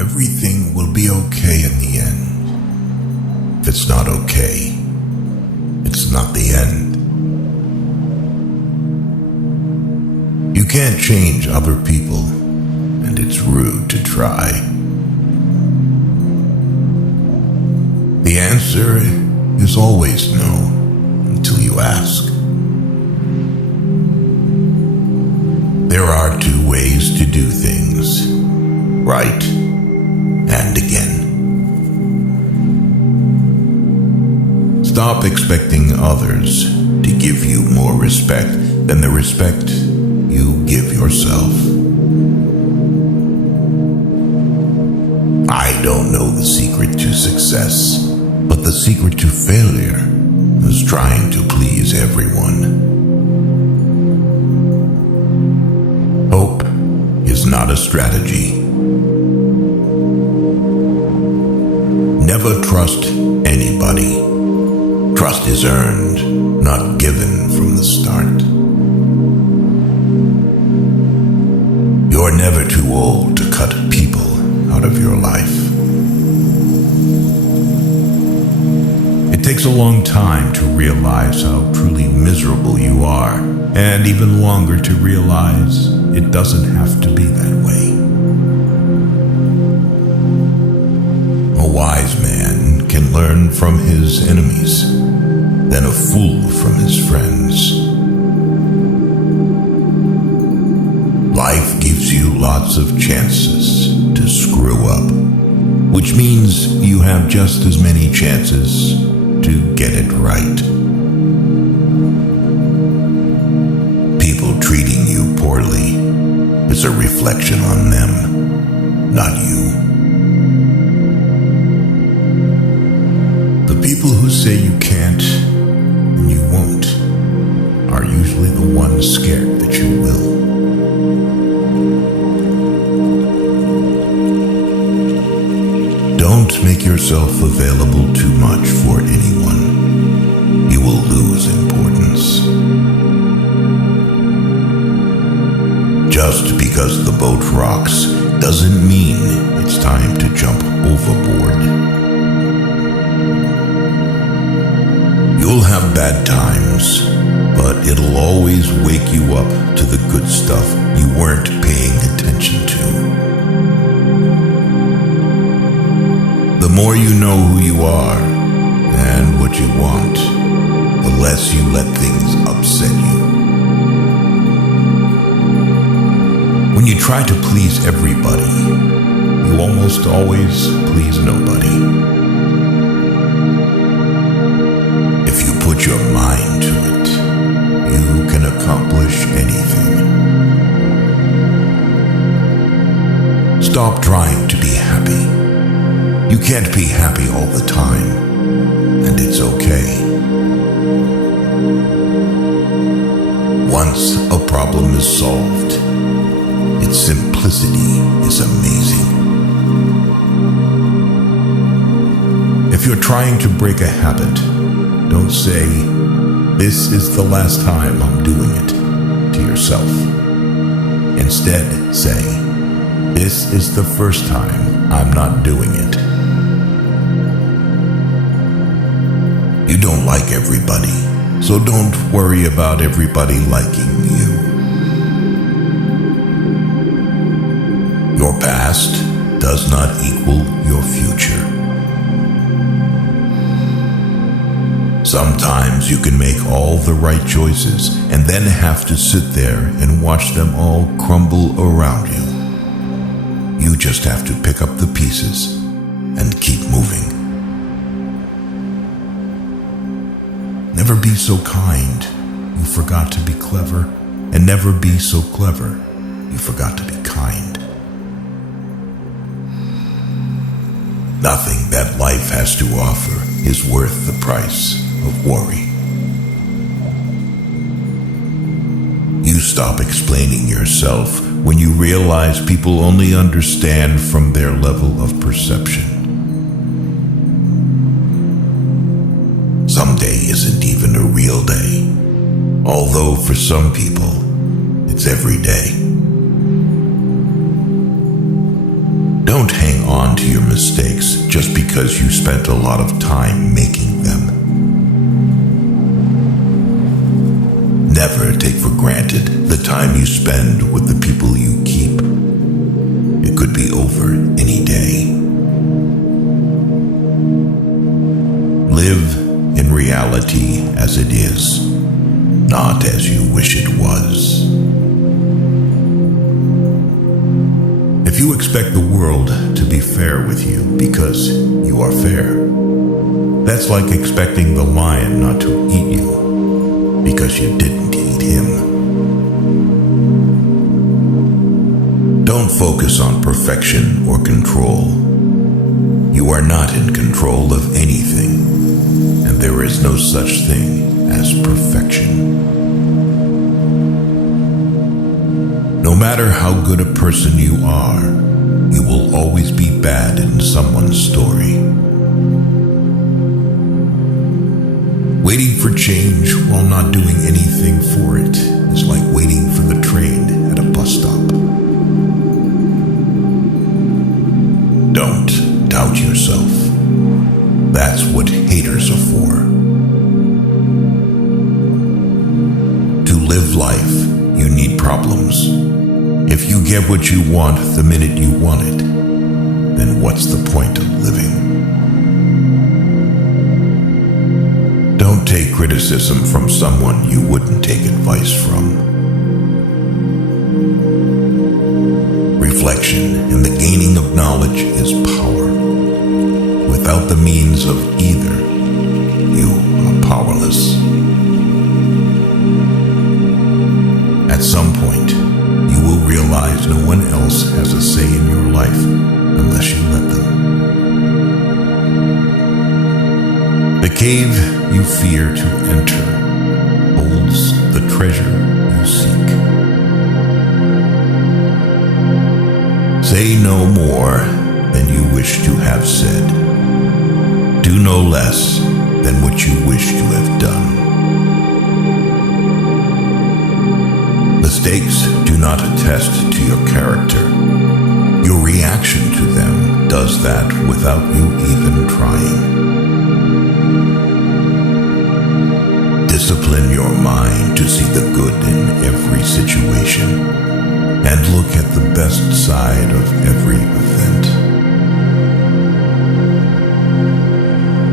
everything will be okay in the end. If it's not okay, it's not the end. You can't change other people, and it's rude to try. The answer is always no, until you ask. There are two ways to do things, right and again. Stop expecting others to give you more respect than the respect you give yourself. I don't know the secret to success, but the secret to failure is trying to please everyone. Hope is not a strategy. Never trust anybody. Trust is earned, not given from the start. You're never too old to cut people out of your life. It takes a long time to realize how truly miserable you are, and even longer to realize it doesn't have to be that way. A wise man can learn from his enemies, than a fool from his friends. Life gives you lots of chances to screw up, which means you have just as many chances to get it right. People treating you poorly is a reflection on them, not you. The people who say you can't and you won't are usually the ones scared that you will. Don't make yourself available too much for anyone. You will lose importance. Just because the boat rocks doesn't mean it's time to jump overboard. You'll have bad times, but it'll always wake you up to the good stuff you weren't paying attention to. The more you know who you are and what you want, the less you let things upset you. When you try to please everybody, you almost always please nobody. If you put your mind to it, you can accomplish anything. Stop trying to be happy. You can't be happy all the time, and it's okay. Once a problem is solved, its simplicity is amazing. If you're trying to break a habit, don't say, "This is the last time I'm doing it," to yourself. Instead, say, "This is the first time I'm not doing it." You don't like everybody, so don't worry about everybody liking you. Your past does not equal your future. Sometimes you can make all the right choices and then have to sit there and watch them all crumble around you. You just have to pick up the pieces and keep moving. Never be so kind you forgot to be clever, and never be so clever you forgot to be kind. Nothing that life has to offer is worth the price of worry. You stop explaining yourself when you realize people only understand from their level of perception. Someday isn't even a real day, although for some people, it's every day. Don't hang mistakes just because you spent a lot of time making them. Never take for granted the time you spend with the people you keep. It could be over any day. Live in reality as it is, not as you wish it was. If you expect the world to be fair with you because you are fair, that's like expecting the lion not to eat you because you didn't eat him. Don't focus on perfection or control. You are not in control of anything, and there is no such thing as perfection. No matter how good a person you are, you will always be bad in someone's story. Waiting for change while not doing anything for it is like waiting for the train at a bus stop. Don't doubt yourself. That's what haters are for. To live life, you need problems. If you get what you want the minute you want it, then what's the point of living? Don't take criticism from someone you wouldn't take advice from. Reflection and the gaining of knowledge is power. Without the means of either, you are powerless. At some point, you will realize no one else has a say in your life unless you let them. The cave you fear to enter holds the treasure you seek. Say no more than you wish to have said. Do no less than what you wish to have done. Mistakes do not attest to your character. Your reaction to them does that without you even trying. Discipline your mind to see the good in every situation and look at the best side of every event.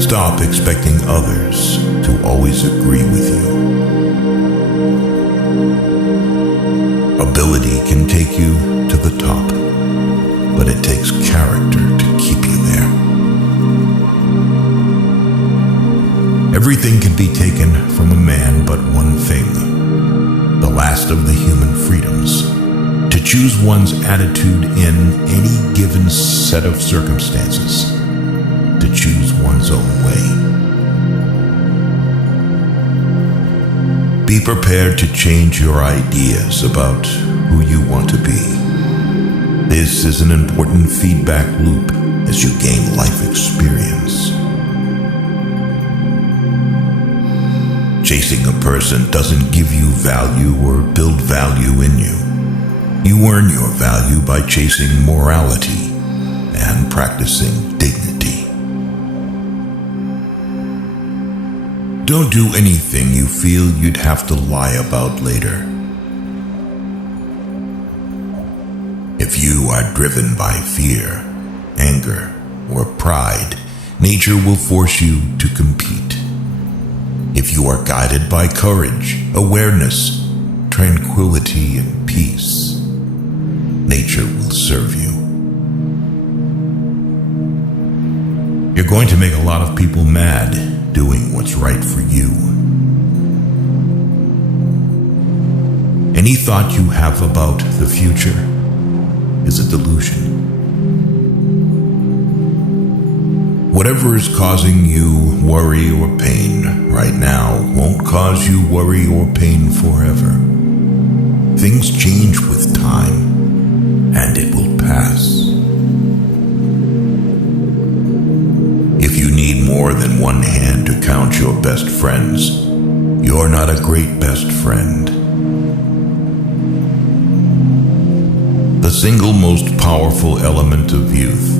Stop expecting others to always agree with you. Ability can take you to the top, but it takes character to keep you there. Everything can be taken from a man but one thing, the last of the human freedoms, to choose one's attitude in any given set of circumstances, to choose one's own way. Be prepared to change your ideas about who you want to be. This is an important feedback loop as you gain life experience. Chasing a person doesn't give you value or build value in you. You earn your value by chasing morality and practicing dignity. Don't do anything you feel you'd have to lie about later. If you are driven by fear, anger, or pride, nature will force you to compete. If you are guided by courage, awareness, tranquility, and peace, nature will serve you. You're going to make a lot of people mad doing what's right for you. Any thought you have about the future is a delusion. Whatever is causing you worry or pain right now won't cause you worry or pain forever. Things change with time, and it will pass. If you need more than one hand to count your best friends, you're not a great best friend. The single most powerful element of youth